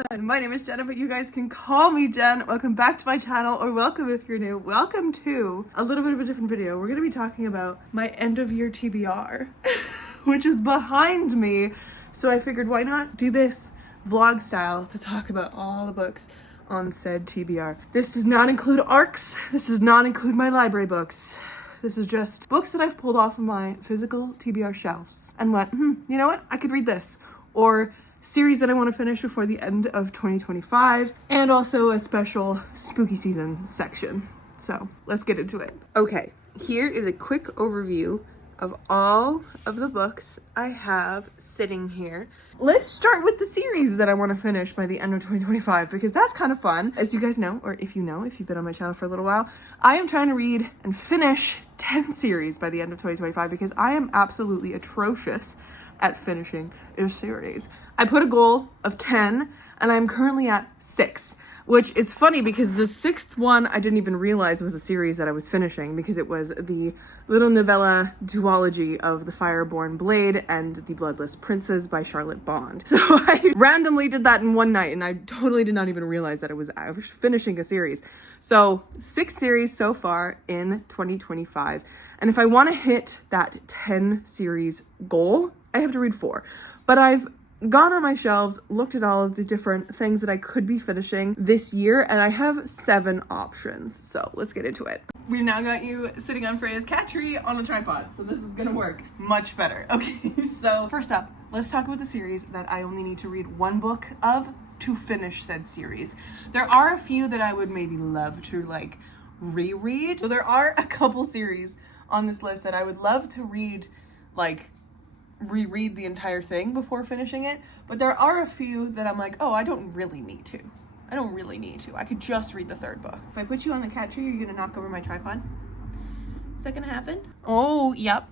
everyone! My name is Jenna, but you guys can call me Jen. Welcome back to my channel, or welcome if you're new. Welcome to a little bit of a different video. We're gonna be talking about my end of year TBR, which is behind me. So I figured why not do this vlog style to talk about all the books on said TBR. This does not include ARCs. This does not include my library books. This is just books that I've pulled off of my physical TBR shelves and went, you know what? I could read this. Or series that I want to finish before the end of 2025, and also a special spooky season section. So let's get into it. Okay, here is a quick overview of all of the books I have sitting here. Let's start with the series that I want to finish by the end of 2025, because that's kind of fun. As you guys know, or if you know, if you've been on my channel for a little while, I am trying to read and finish 10 series by the end of 2025 because I am absolutely atrocious at finishing a series. I put a goal of 10 and I'm currently at 6, which is funny because the 6th one I didn't even realize was a series that I was finishing because it was the little novella duology of The Fireborn Blade and The Bloodless Princes by Charlotte Bond. So I randomly did that in one night and I totally did not even realize that I was finishing a series. So 6 series so far in 2025. And if I want to hit that 10 series goal, I have to read 4. But I've gone on my shelves, looked at all of the different things that I could be finishing this year, and I have 7 options. So let's get into it. We've now got you sitting on Freya's cat tree on a tripod, so this is gonna work much better. Okay, so first up, let's talk about the series that I only need to read 1 book of to finish said series. There are a few that I would maybe love to like reread. So there are a couple series on this list that I would love to read, like reread the entire thing before finishing it, but there are a few that I'm like, oh, I don't really need to. I could just read the 3rd book. If I put you on the cat tree, are you gonna knock over my tripod? Is that gonna happen? Oh, yep.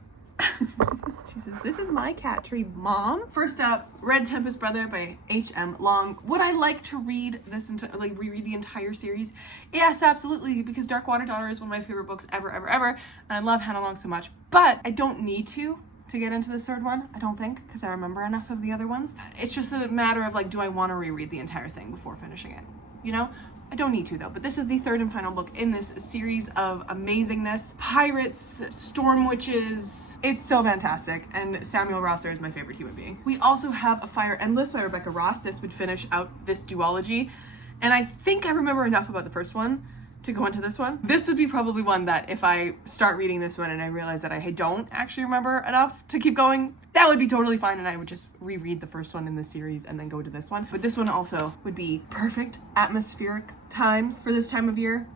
She says, this is my cat tree, Mom. First up, Red Tempest Brother by H.M. Long. Would I like to read this, reread the entire series? Yes, absolutely, because Dark Water Daughter is one of my favorite books ever, and I love Hannah Long so much, but I don't need to get into this 3rd one, I don't think, because I remember enough of the other ones. It's just a matter of like, do I want to reread the entire thing before finishing it? You know? I don't need to though, but this is the 3rd and final book in this series of amazingness. Pirates, storm witches, it's so fantastic, and Samuel Rosser is my favorite human being. We also have A Fire Endless by Rebecca Ross. This would finish out this duology, and I think I remember enough about the first one to go into this one. This would be probably one that if I start reading this one and I realize that I don't actually remember enough to keep going, that would be totally fine, and I would just reread the first one in the series and then go to this one. But this one also would be perfect atmospheric times for this time of year,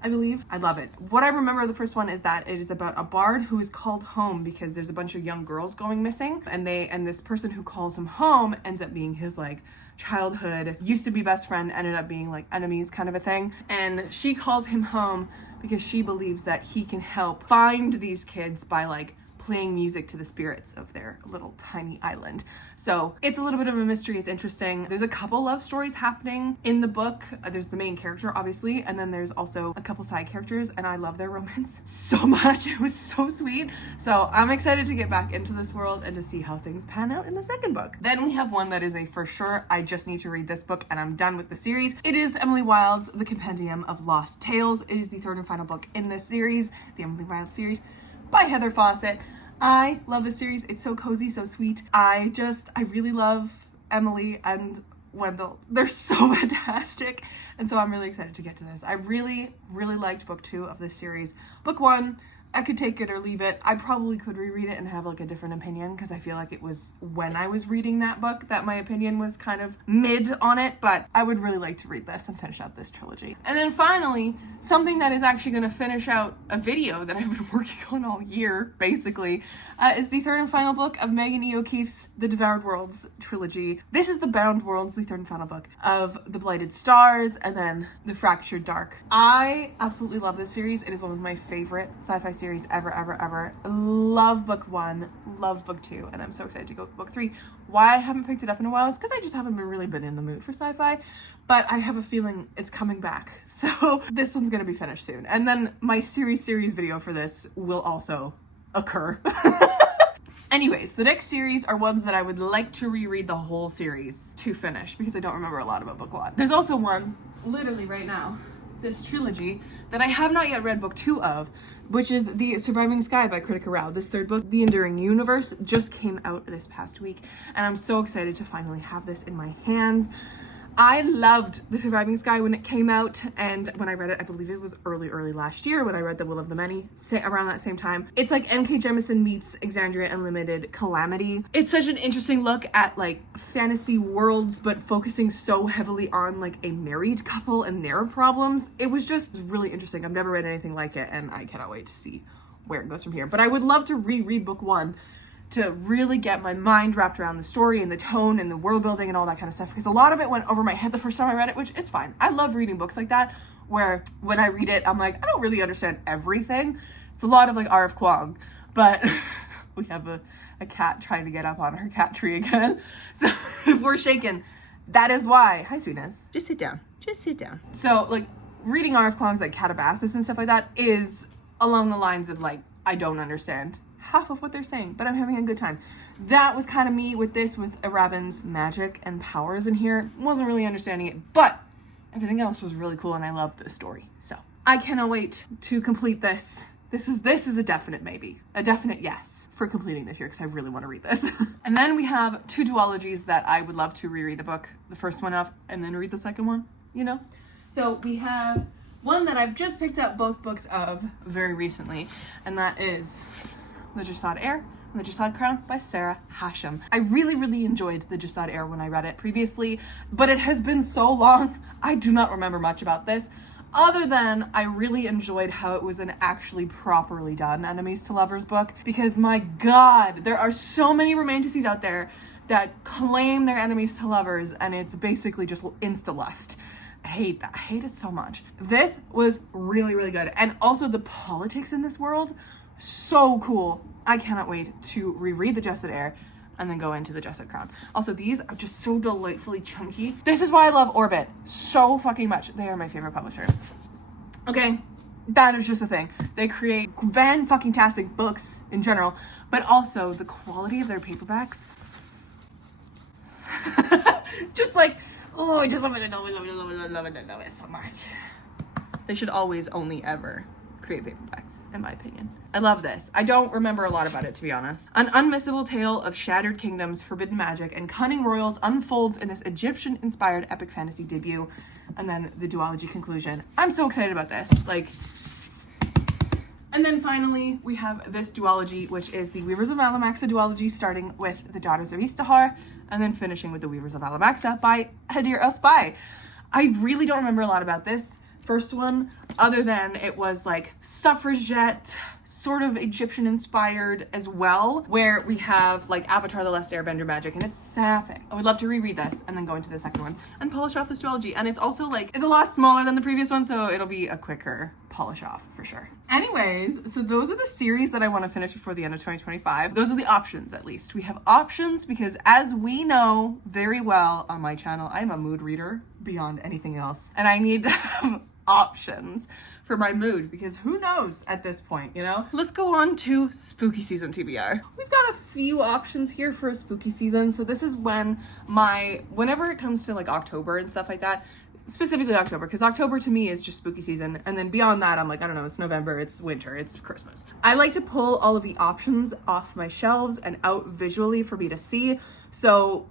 I believe. I love it. What I remember of the first one is that it is about a bard who is called home because there's a bunch of young girls going missing, and this person who calls him home ends up being his like childhood, used to be best friend, ended up being like enemies kind of a thing. And she calls him home because she believes that he can help find these kids by like playing music to the spirits of their little tiny island. So it's a little bit of a mystery. It's interesting. There's a couple love stories happening in the book. There's the main character, obviously, and then there's also a couple side characters, and I love their romance so much. It was so sweet. So I'm excited to get back into this world and to see how things pan out in the 2nd book. Then we have one that is a for sure, I just need to read this book and I'm done with the series. It is Emily Wilde's The Compendium of Lost Tales. It is the 3rd and final book in this series, the Emily Wilde series by Heather Fawcett. I love this series. It's so cozy, so sweet. I really love Emily and Wendell. They're so fantastic. And so I'm really excited to get to this. I really, really liked book 2 of this series. Book 1, I could take it or leave it. I probably could reread it and have like a different opinion because I feel like it was when I was reading that book that my opinion was kind of mid on it, but I would really like to read this and finish out this trilogy. And then finally, something that is actually going to finish out a video that I've been working on all year, basically, is the 3rd and final book of Megan E. O'Keefe's The Devoured Worlds trilogy. This is The Bound Worlds, the 3rd and final book of The Blighted Stars and then The Fractured Dark. I absolutely love this series. It is one of my favorite sci-fi series ever. Love book 1, love book 2, and I'm so excited to go to book 3. Why I haven't picked it up in a while is because I just haven't really been in the mood for sci-fi, but I have a feeling it's coming back. So this one's gonna be finished soon. And then my series video for this will also occur. Anyways, the next series are ones that I would like to reread the whole series to finish because I don't remember a lot about book 1. There's also one, literally right now, this trilogy that I have not yet read book 2 of, which is The Surviving Sky by Kritika Rao. This third book, The Enduring Universe, just came out this past week, and I'm so excited to finally have this in my hands. I loved The Surviving Sky when it came out, and when I read it, I believe it was early last year when I read The Will of the Many, around that same time. It's like N.K. Jemisin meets Exandria Unlimited Calamity. It's such an interesting look at like fantasy worlds, but focusing so heavily on like a married couple and their problems. It was just really interesting. I've never read anything like it, and I cannot wait to see where it goes from here. But I would love to reread book 1 to really get my mind wrapped around the story and the tone and the world building and all that kind of stuff, because a lot of it went over my head the first time I read it, which is fine. I love reading books like that, where when I read it, I'm like, I don't really understand everything. It's a lot of like R.F. Kuang, but we have a cat trying to get up on her cat tree again. So if we're shaken, that is why. Hi, sweetness. Just sit down. Just sit down. So like reading R.F. Kuang's like Catabasis and stuff like that is along the lines of like, I don't understand half of what they're saying, but I'm having a good time. That was kind of me with this, with Aravin's magic and powers in here. Wasn't really understanding it, but everything else was really cool, and I loved the story. So I cannot wait to complete this. This is a definite maybe, a definite yes for completing this year, because I really want to read this. And then we have 2 duologies that I would love to reread the book, the first one up, and then read the second one, you know? So we have one that I've just picked up both books of very recently, and that is The Jasad Heir and The Jasad Crown by Sarah Hashem. I really enjoyed The Jasad Heir when I read it previously, but it has been so long, I do not remember much about this, other than I really enjoyed how it was an actually properly done enemies to lovers book, because my god, there are so many romanticies out there that claim they're enemies to lovers, and it's basically just insta-lust. I hate that. I hate it so much. This was really good, and also the politics in this world, so cool. I cannot wait to reread The Jasad Heir and then go into The Jasad Crown. Also, these are just so delightfully chunky. This is why I love Orbit so fucking much. They are my favorite publisher. Okay, that is just a thing. They create fan-fucking-tastic books in general, but also the quality of their paperbacks. Just like, oh, I just love it, I love it so much. They should always only ever create paperbacks, in my opinion. I love this. I don't remember a lot about it, to be honest. An unmissable tale of shattered kingdoms, forbidden magic, and cunning royals unfolds in this Egyptian-inspired epic fantasy debut, and then the duology conclusion. I'm so excited about this. Like, and then finally, we have this duology, which is the Weavers of Alamaxa duology, starting with The Daughters of Istahar, and then finishing with The Weavers of Alamaxa by Hadir El-Spy. I really don't remember a lot about this first one, other than it was like suffragette, sort of Egyptian inspired as well, where we have like Avatar: The Last Airbender magic, and it's sapphic. I would love to reread this and then go into the second one and polish off this duology. And it's also like, it's a lot smaller than the previous one, so it'll be a quicker polish off for sure. Anyways, so those are the series that I want to finish before the end of 2025. Those are the options, at least. We have options because, as we know very well on my channel, I'm a mood reader beyond anything else, and I need to have options for my mood, because who knows at this point, you know? Let's go on to spooky season TBR. We've got a few options here for a spooky season. So this is when whenever it comes to like October and stuff like that, specifically October, because October to me is just spooky season, and then beyond that I'm like, I don't know, it's November, it's winter, it's Christmas. I like to pull all of the options off my shelves and out visually for me to see. So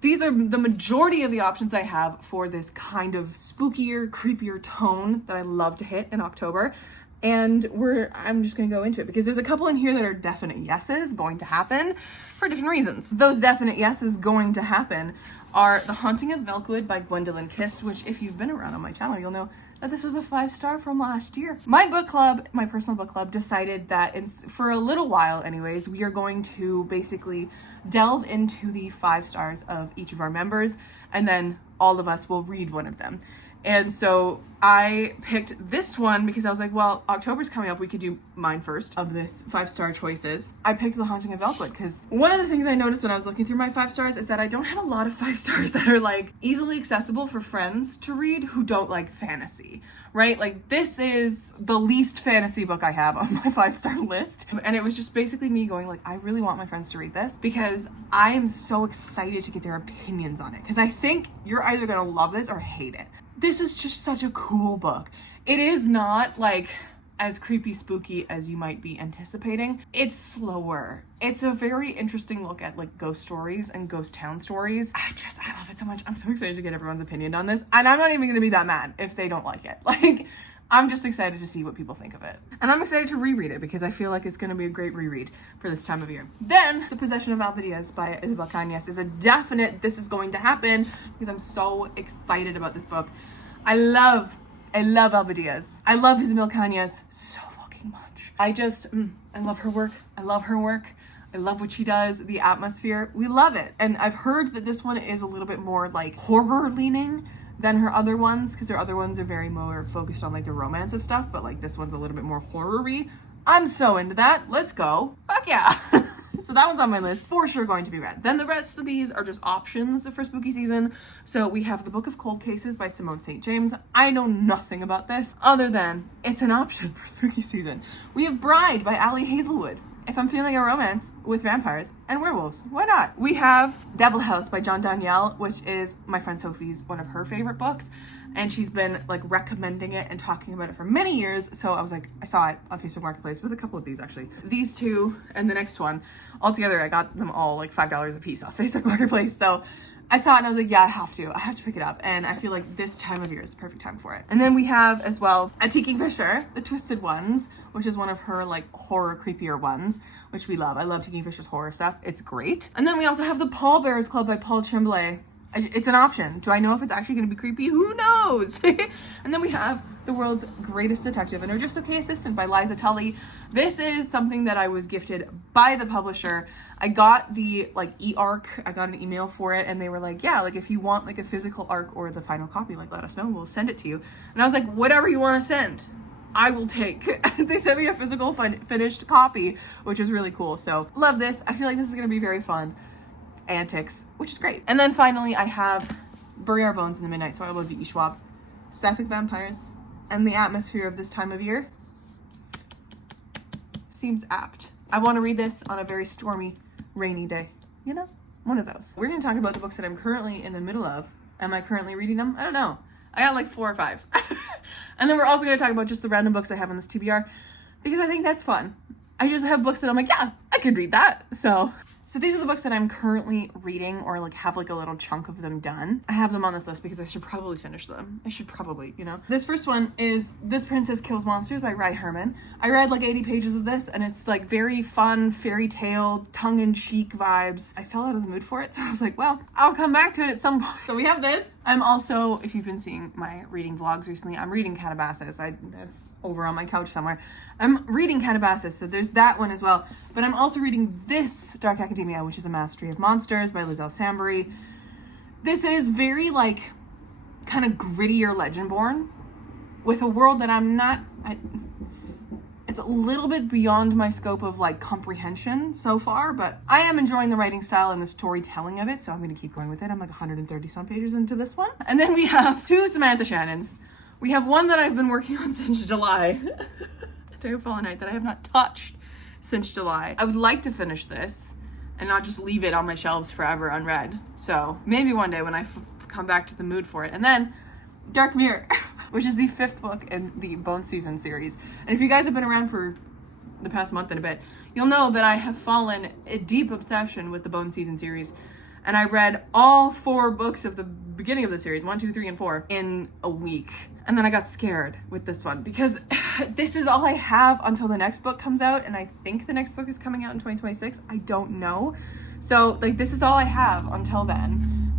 these are the majority of the options I have for this kind of spookier, creepier tone that I love to hit in October. And I'm just gonna go into it because there's a couple in here that are definite yeses going to happen for different reasons. Those definite yeses going to happen are The Haunting of Velkwood by Gwendolyn Kist, which if you've been around on my channel, you'll know that this was a 5-star from last year. My book club, my personal book club, decided that for a little while anyways, we are going to basically delve into the 5 stars of each of our members, and then all of us will read one of them. And so I picked this one because I was like, well, October's coming up, we could do mine first of this 5-star choices. I picked The Haunting of Velkwood because one of the things I noticed when I was looking through my 5 stars is that I don't have a lot of 5 stars that are like easily accessible for friends to read who don't like fantasy, right? Like, this is the least fantasy book I have on my 5-star list. And it was just basically me going like, I really want my friends to read this because I am so excited to get their opinions on it. Because I think you're either gonna love this or hate it. This is just such a cool book. It is not like as creepy spooky as you might be anticipating. It's slower. It's a very interesting look at like ghost stories and ghost town stories. I love it so much. I'm so excited to get everyone's opinion on this. And I'm not even gonna be that mad if they don't like it. Like, I'm just excited to see what people think of it. And I'm excited to reread it because I feel like it's gonna be a great reread for this time of year. Then, The Possession of Alba Diaz by Isabel Cañas is a definite this is going to happen because I'm so excited about this book. I love Alba Diaz. I love Isabel Cañas so fucking much. I love her work. I love what she does, the atmosphere. We love it. And I've heard that this one is a little bit more like horror leaning than her other ones, because her other ones are very more focused on like the romance of stuff, but like this one's a little bit more horror-y. I'm so into that. Let's go. Fuck yeah. So that one's on my list, for sure going to be read. Then the rest of these are just options for spooky season. So we have The Book of Cold Cases by Simone St. James. I know nothing about this other than it's an option for spooky season. We have Bride by Ali Hazelwood. If I'm feeling a romance with vampires and werewolves, why not? We have Devil House by John Danielle, which is my friend Sophie's one of her favorite books. And she's been like recommending it and talking about it for many years. So I was like, I saw it on Facebook Marketplace with a couple of these actually. These two and the next one, altogether I got them all like $5 a piece off Facebook Marketplace. So I saw it and I was like, yeah, I have to pick it up. And I feel like this time of year is the perfect time for it. And then we have as well A T. Kingfisher, The Twisted Ones, which is one of her like horror creepier ones, which we love. I love T. Kingfisher's horror stuff. It's great. And then we also have The Pallbearers Club by Paul Tremblay. It's an option. Do I know if it's actually going to be creepy? Who knows? And then we have The World's Greatest Detective and Her Just Okay Assistant by Liza Tully. This is something that I was gifted by the publisher. I got the like e-arc. I got an email for it and they were like, yeah, like if you want like a physical arc or the final copy, like let us know. We'll send it to you. And I was like, whatever you want to send, I will take. They sent me a physical finished copy, which is really cool. So love this. I feel like this is going to be very fun. Antics, which is great. And then finally I have Bury Our Bones in the Midnight Soil by V.E. Schwab. Sapphic vampires and the atmosphere of this time of year seems apt. I want to read this on a very stormy, rainy day. You know, one of those. We're going to talk about the books that I'm currently in the middle of. Am I currently reading them? I don't know. I got like 4 or 5. And then we're also going to talk about just the random books I have on this TBR because I think that's fun. I just have books that I'm like, yeah, I could read that. So these are the books that I'm currently reading or like have like a little chunk of them done. I have them on this list because I should probably finish them. You know. This first one is This Princess Kills Monsters by Rai Herman. I read like 80 pages of this and it's like very fun, fairy tale, tongue-in-cheek vibes. I fell out of the mood for it, so I was like, well, I'll come back to it at some point. So we have this. I'm also, if you've been seeing my reading vlogs recently, I'm reading Calabasas. That's over on my couch somewhere. I'm reading Calabasas, so there's that one as well. But I'm also reading this Dark Academia, which is A Mastery of Monsters by Lizelle Sambury. This is very like kind of grittier Legendborn with a world that it's a little bit beyond my scope of like comprehension so far, but I am enjoying the writing style and the storytelling of it, so I'm going to keep going with it. I'm like 130 some pages into this one. And then we have 2 Samantha Shannons. We have one that I've been working on since July. Day of Fallen Night, that I have not touched since July. I would like to finish this and not just leave it on my shelves forever unread. So maybe one day when I come back to the mood for it. And then Dark Mirror, which is the 5th book in the Bone Season series. And if you guys have been around for the past month and a bit, you'll know that I have fallen a deep obsession with the Bone Season series. And I read all 4 books of the beginning of the series, 1, 2, 3, and 4, in a week. And then I got scared with this one because this is all I have until the next book comes out. And I think the next book is coming out in 2026. I don't know. So like, this is all I have until then.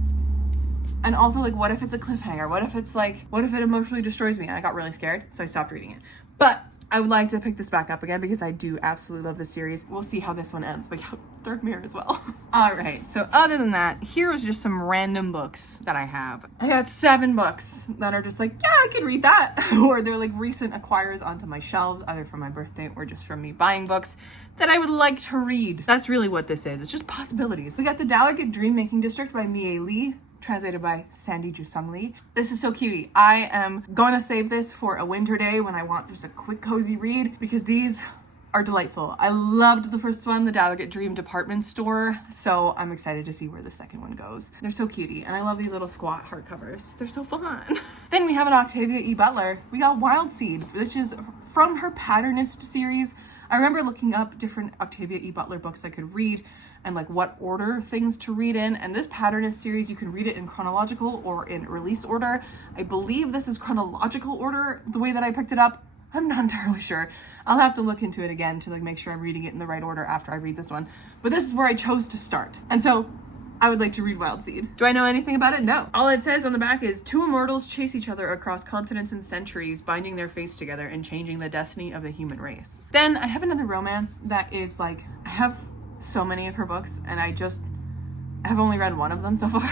And also like, what if it's a cliffhanger? What if it emotionally destroys me? And I got really scared, so I stopped reading it. But I would like to pick this back up again because I do absolutely love this series. We'll see how this one ends, but yeah, Dark Mirror as well. All right, so other than that, here was just some random books that I have. I got 7 books that are just like, yeah, I could read that. Or they're like recent acquires onto my shelves, either from my birthday or just from me buying books that I would like to read. That's really what this is. It's just possibilities. We got The Delicate Dream Making District by Mie Lee. translated by Sandy Jusung Lee. This is so cutie. I am gonna save this for a winter day when I want just a quick cozy read because these are delightful. I loved the first one, the Delicate Dream Department Store, so I'm excited to see where the second one goes. They're so cutie, and I love these little squat hardcovers. They're so fun. Then we have an Octavia E. Butler. We got Wild Seed. This is from her Patternist series. I remember looking up different Octavia E. Butler books I could read and like what order things to read in. And this Patternist series, you can read it in chronological or in release order. I believe this is chronological order, the way that I picked it up. I'm not entirely sure. I'll have to look into it again to like make sure I'm reading it in the right order after I read this one. But this is where I chose to start. And so I would like to read Wild Seed. Do I know anything about it? No. All it says on the back is 2 immortals chase each other across continents and centuries, binding their fates together and changing the destiny of the human race. Then I have another romance that is like, I have so many of her books and I have only read one of them so far.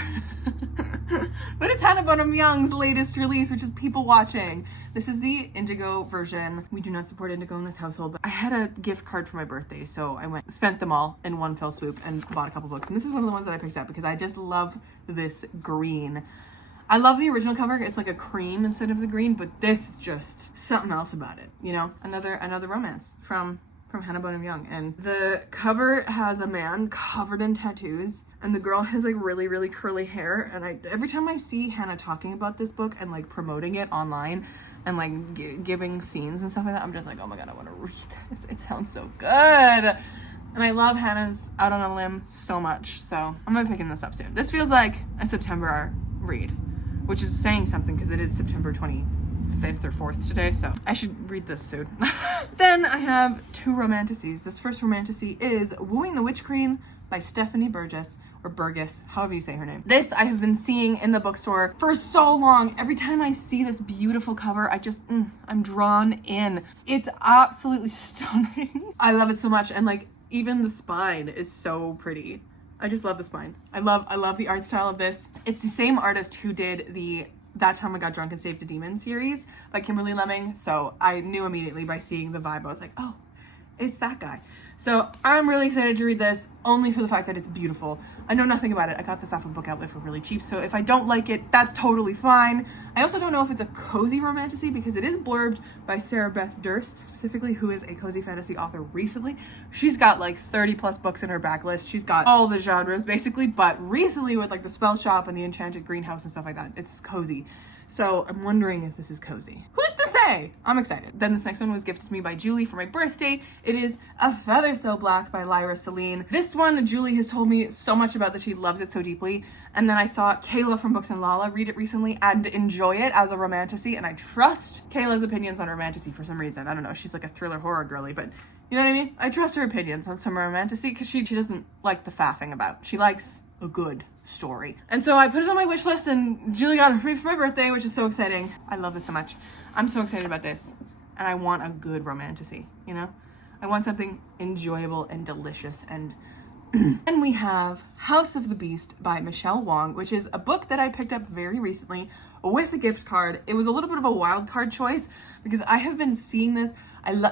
But it's Hannah Bonham Young's latest release, which is People Watching. This is the Indigo version. We do not support Indigo in this household, but I had a gift card for my birthday, so I spent them all in one fell swoop and bought a couple books. And this is one of the ones that I picked up because I just love this green. I love the original cover. It's like a cream instead of the green, but this is just something else about it. You know, another romance from Hannah Bonham Young. And the cover has a man covered in tattoos and the girl has like really, really curly hair. And every time I see Hannah talking about this book and like promoting it online and like giving scenes and stuff like that, I'm just like, oh my God, I want to read this. It sounds so good. And I love Hannah's Out on a Limb so much. So I'm gonna be picking this up soon. This feels like a September read, which is saying something because it is September 25th or 4th today, so I should read this soon. Then I have 2 romantices. This first romantice is Wooing the Witch Queen by Stephanie Burgess, or Burgess, however you say her name. This I have been seeing in the bookstore for so long. Every time I see this beautiful cover, I'm drawn in. It's absolutely stunning. I love it so much, and like even the spine is so pretty. I just love the spine. I love the art style of this. It's the same artist who did the That Time I Got Drunk and Saved a Demon series by Kimberly Lemming. So I knew immediately by seeing the vibe. I was like, oh, it's that guy. So I'm really excited to read this only for the fact that it's beautiful. I know nothing about it. I got this off of Book Outlet for really cheap. So if I don't like it, that's totally fine. I also don't know if it's a cozy romantasy because it is blurbed by Sarah Beth Durst, specifically, who is a cozy fantasy author recently. She's got like 30 plus books in her backlist. She's got all the genres basically, but recently with like the Spell Shop and the Enchanted Greenhouse and stuff like that, it's cozy. So I'm wondering if this is cozy. Who's to say? I'm excited. Then this next one was gifted to me by Julie for my birthday. It is A Feather So Black by Lyra Celine. This one, Julie has told me so much about that she loves it so deeply. And then I saw Kayla from Books and Lala read it recently and enjoy it as a romantasy. And I trust Kayla's opinions on romantasy for some reason. I don't know. She's like a thriller horror girly, but you know what I mean? I trust her opinions on some romantasy because she doesn't like the faffing about. She likes a good story. And so I put it on my wish list and Julie got it for me for my birthday, which is so exciting. I love it so much. I'm so excited about this. And I want a good romantasy, you know? I want something enjoyable and delicious. And then we have House of the Beast by Michelle Wong, which is a book that I picked up very recently with a gift card. It was a little bit of a wild card choice because I have been seeing this.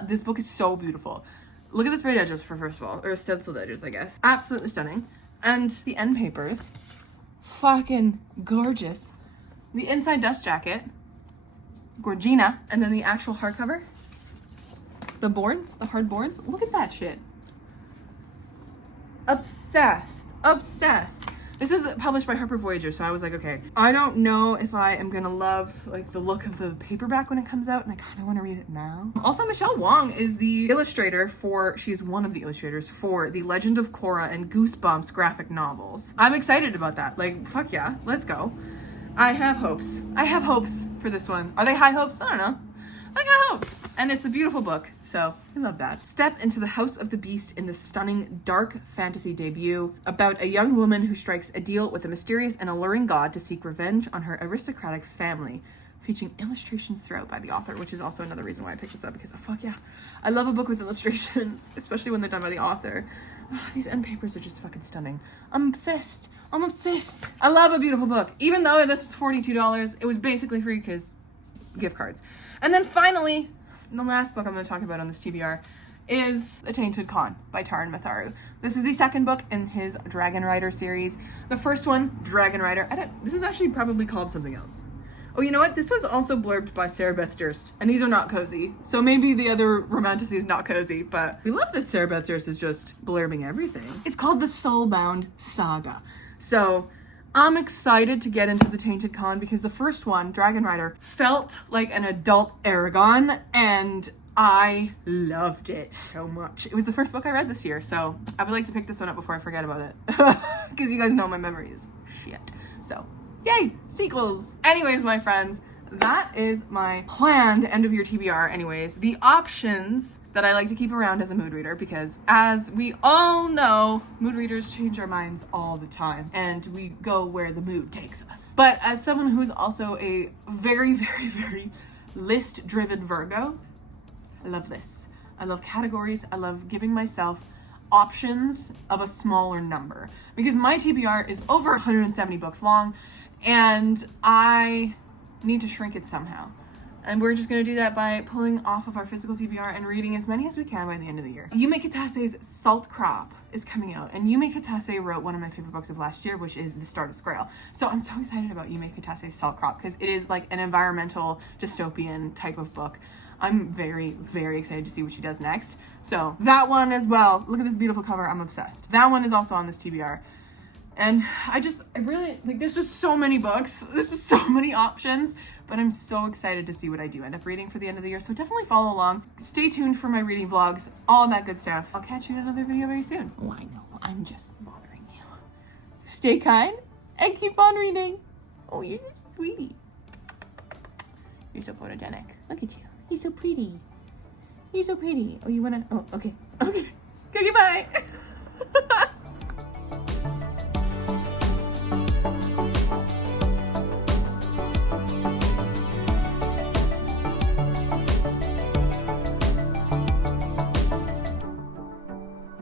This book is so beautiful. Look at the sprayed edges first of all, or stenciled edges, I guess. Absolutely stunning. And the end papers, fucking gorgeous. The inside dust jacket, Gorgina. And then the actual hardcover, the boards, the hard boards. Look at that shit. Obsessed. This is published by Harper Voyager, so I was like, okay, I don't know if I am gonna love like the look of the paperback when it comes out, and I kind of want to read it now. Also, Michelle Wong is the illustrator she's one of the illustrators for the Legend of Korra and Goosebumps graphic novels. I'm excited about that. Like, fuck yeah, let's go. I have hopes for this one. Are they high hopes? I don't know. I got hopes. And it's a beautiful book, so I love that. Step into the House of the Beast in the stunning dark fantasy debut about a young woman who strikes a deal with a mysterious and alluring god to seek revenge on her aristocratic family, featuring illustrations throughout by the author, which is also another reason why I picked this up, because fuck yeah, I love a book with illustrations, especially when they're done by the author. Oh, these end papers are just fucking stunning. I'm obsessed. I love a beautiful book. Even though this was $42, it was basically free because gift cards. And then finally, the last book I'm going to talk about on this TBR is The Tainted Con by Taran Matharu. This is the second book in his Dragon Rider series. The first one, Dragon Rider, this is actually probably called something else. Oh, you know what? This one's also blurbed by Sarah Beth Durst, and these are not cozy. So maybe the other romantasy is not cozy, but we love that Sarah Beth Durst is just blurbing everything. It's called The Soulbound Saga. So I'm excited to get into The Tainted Con because the first one, Dragon Rider, felt like an adult Aragon, and I loved it so much. It was the first book I read this year, so I would like to pick this one up before I forget about it. Because you guys know my memory is shit. So, yay! Sequels! Anyways, my friends, that is my planned end of year TBR anyways. The options that I like to keep around as a mood reader, because as we all know, mood readers change our minds all the time and we go where the mood takes us. But as someone who's also a very, very, very list-driven Virgo, I love this. I love categories. I love giving myself options of a smaller number because my TBR is over 170 books long and I need to shrink it somehow. And we're just gonna do that by pulling off of our physical TBR and reading as many as we can by the end of the year. Yume Katase's Salt Crop is coming out, and Yume Katase wrote one of my favorite books of last year, which is The Stardust Grail. So I'm so excited about Yume Katase's Salt Crop because it is like an environmental dystopian type of book. I'm very, very excited to see what she does next. So that one as well. Look at this beautiful cover. I'm obsessed. That one is also on this TBR. And I really, like, there's just so many books. There's just so many options. But I'm so excited to see what I do end up reading for the end of the year. So definitely follow along. Stay tuned for my reading vlogs, all that good stuff. I'll catch you in another video very soon. Oh, I know. I'm just bothering you. Stay kind and keep on reading. Oh, you're such a sweetie. You're so photogenic. Look at you. You're so pretty. You're so pretty. Oh, you wanna? Oh, okay. Okay. Okay, bye.